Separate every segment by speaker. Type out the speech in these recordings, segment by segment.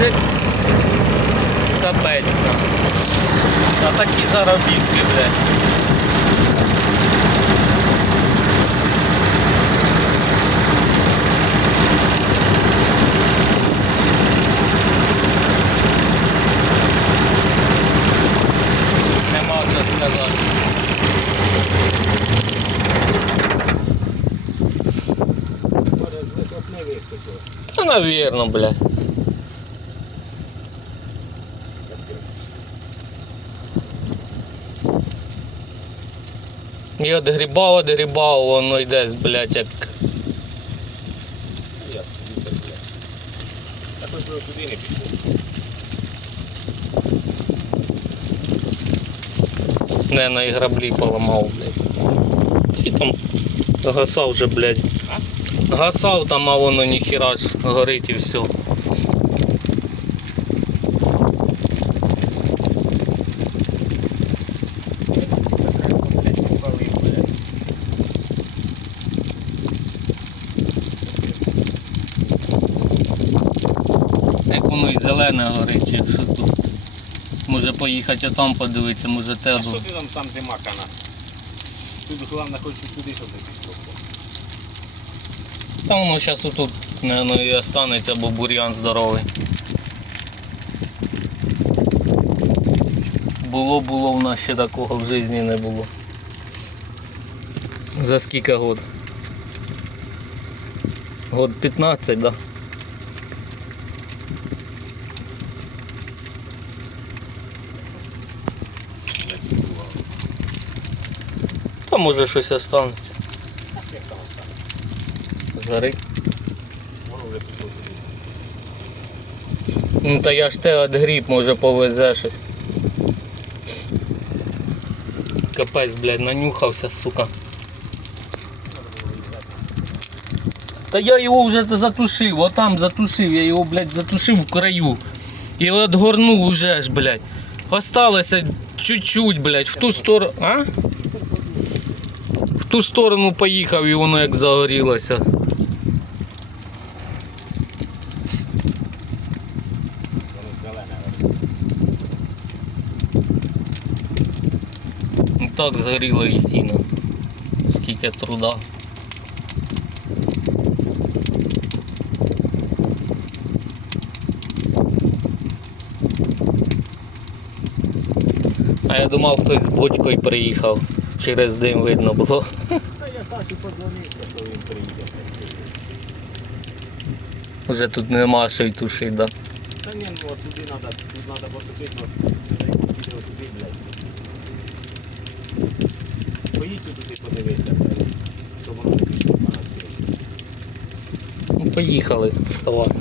Speaker 1: 30. Капець ну. там. А такі заробітки, блядь. Наверное, бля. Я одгрібав, одгрібав, воно йде, блядь, як. Не на і граблі поламав, блядь. І там гасав вже, блядь. Гасав там, а воно ніхіра горить і все. як воно і зелене горить, чи що тут. Може поїхати там подивитися, може те. А що
Speaker 2: ти там там де макана? Тут головне хочу сюди, щоб не
Speaker 1: Там воно зараз тут, мабуть, і останеться, бо бур'ян здоровий. Було, було, в нас ще такого в житті не було. За скільки год? Год 15, так? Да? Та може щось останеться. Згори. Ну та я ж те от гріб, може повезе щось. Капець, блядь, нанюхався, сука. Та я його вже затушив, отам затушив, я його, блядь, затушив в краю. І отгорнув уже ж, блядь. Осталося чуть-чуть, блядь, в ту сторону. А? ту сторону поїхав і воно як загорілося. Ну, так згоріло і сіно. Скільки труда. А я думав, хтось з бочкою приїхав через дим видно було. Та я Саші подзвонився, що він приїде. Вже тут нема що й тушить, да?
Speaker 2: Та ні, ну от туди треба, тут треба потушити, бо відео туди, блядь. Поїдьте туди подивитися, блядь. Що воно тут
Speaker 1: Ну поїхали, вставати.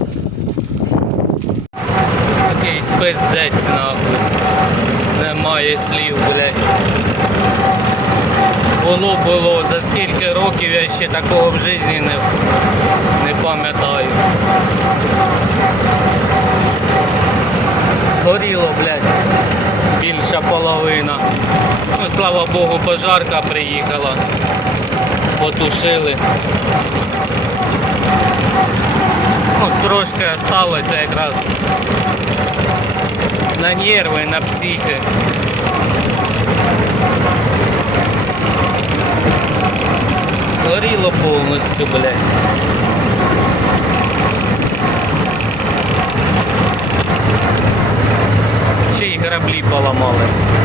Speaker 1: Якийсь спиздець, нахуй. Немає слів, блядь воно було за скільки років я ще такого в житті не, не пам'ятаю. Горіло, блядь, більша половина. Ну, Слава Богу, пожарка приїхала. Потушили. Ну, Трошки залишилося якраз на нерви, на психи. Сгоріло повністю, блядь. Ще й граблі поламались.